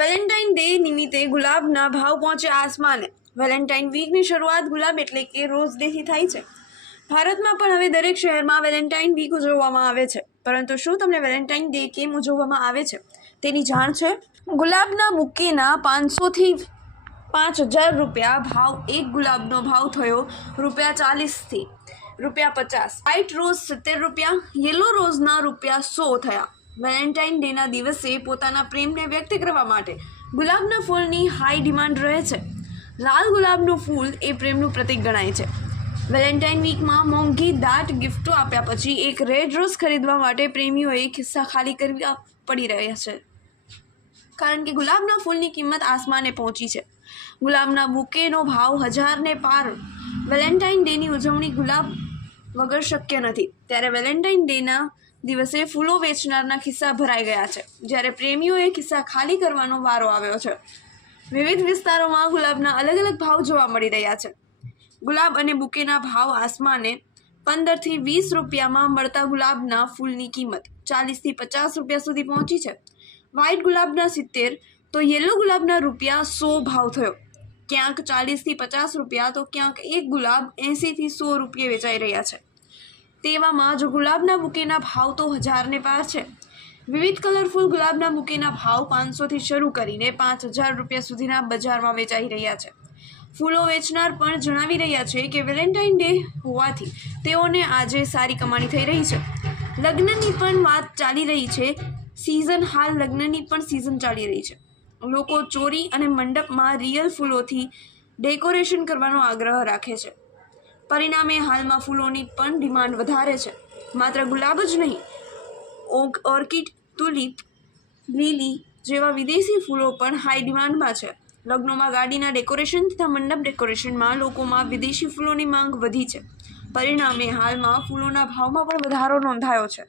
Valentine day નિમિત્તે ગુલાબના ભાવ પહોંચ્યા આસમાને. વેલેન્ટાઇન વીકની શરૂઆત ગુલાબ એટલે કે રોઝ ડેથી થાય છે. ભારતમાં પણ હવે દરેક શહેરમાં વેલેન્ટાઇન વીક ઉજવવામાં આવે છે. પરંતુ શું તમને વેલેન્ટાઇન ડે કેમ ઉજવવામાં આવે છે? તેની જાણ છે. ગુલાબના બુકેના પાંચસોથી પાંચ હજાર રૂપિયા ભાવ એક ગુલાબનો ભાવ થયો રૂપિયા ચાલીસથી. રૂપિયા પચાસ. વ્હાઇટ રોઝ સિત્તેર રૂપિયા, યલો રોઝના રૂપિયા સો થયા. વેલેન્ટાઇન ડેના દિવસે પોતાના પ્રેમને વ્યક્ત કરવા માટે ગુલાબના ફૂલની હાઈ ડિમાન્ડ રહે છે. લાલ ગુલાબનું ફૂલ એ પ્રેમનું પ્રતીક ગણાય છે. વેલેન્ટાઇન વીકમાં મોંઘી દાટ ગિફ્ટો આપ્યા પછી એક રેડ રોઝ ખરીદવા માટે પ્રેમીઓએ ખિસ્સા ખાલી કરવી પડી રહ્યા છે. કારણ કે ગુલાબના ફૂલની કિંમત આસમાને પહોંચી છે. ગુલાબના બુકેનો ભાવ હજારને પાર. વેલેન્ટાઇન ડેની ઉજવણી ગુલાબ વગર શક્ય નથી. ત્યારે વેલેન્ટાઇન ડેના દિવસે ફૂલો વેચનારના ખિસ્સા ભરાઈ ગયા છે. જ્યારે પ્રેમીઓએ ખિસ્સા ખાલી કરવાનો વારો આવ્યો છે. વિવિધ વિસ્તારોમાં ગુલાબના અલગ અલગ ભાવ જોવા મળી રહ્યા છે. ગુલાબ અને બુકેના ભાવ આસમાને પંદરથી વીસ રૂપિયામાં મળતા ગુલાબના ફૂલની કિંમત ચાલીસથી પચાસ રૂપિયા સુધી પહોંચી છે. વ્હાઇટ ગુલાબના સિત્તેર, તો યલો ગુલાબના રૂપિયા સો ભાવ થયો. ક્યાંક ચાલીસથી પચાસ રૂપિયા, તો ક્યાંક એક ગુલાબ એંસીથી સો રૂપિયા વેચાઈ રહ્યા છે. તેવામાં જો ગુલાબના બુકેના ભાવ તો હજારને પાર છે. વિવિધ કલરફુલ ગુલાબના બુકેના ભાવ પાંચસોથી શરૂ કરીને પાંચ હજાર રૂપિયા સુધીના બજારમાં વેચાઈ રહ્યા છે. ફૂલો વેચનાર પણ જણાવી રહ્યા છે કે વેલેન્ટાઇન ડે હોવાથી તેઓને આજે સારી કમાણી થઈ રહી છે. લગ્નની પણ વાત ચાલી રહી છે. સિઝન હાલ લગ્નની પણ સિઝન ચાલી રહી છે. લોકો ચોરી અને મંડપમાં રિયલ ફૂલોથી ડેકોરેશન કરવાનો આગ્રહ રાખે છે. પરિણામે હાલમાં ફૂલોની પણ ડિમાન્ડ વધારે છે. માત્ર ગુલાબ જ નહીં ઓક ઓર્કિડ, તુલિપ, લીલી જેવા વિદેશી ફૂલો પણ હાઈ ડિમાન્ડમાં છે. લગ્નોમાં ગાડીના ડેકોરેશન તથા મંડપ ડેકોરેશનમાં લોકોમાં વિદેશી ફૂલોની માંગ વધી છે. પરિણામે હાલમાં ફૂલોના ભાવમાં પણ વધારો નોંધાયો છે.